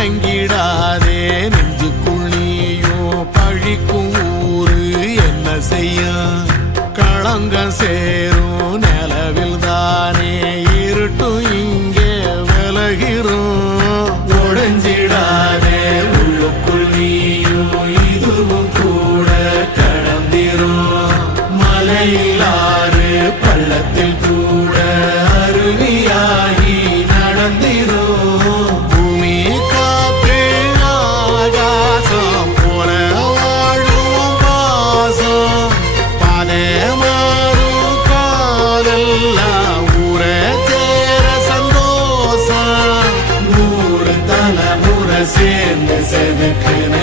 கலங்கிடாதே நெஞ்சுக்குள் நீயோ பழிக்கும் ஊரு என்ன செய்ய களங்கம் சேரும் நிலவில் தானே இருட்டும் இங்கே விலகிறோம் உடைஞ்சிடாதே உள்ளுக்குள் நீயோ இதுவும் கூட கடந்திரும் மலையில்லாறு பள்ளத்தில் கூட அருவியாகி நடந்திரும் பூமி காற்று ஆகாசம் போல வாழும் பாசம் பாதை மாறும் காலெல்லாம் ஊர தேர சந்தோஷம் 100 தலைமுறை சேர்ந்து செதுக்குன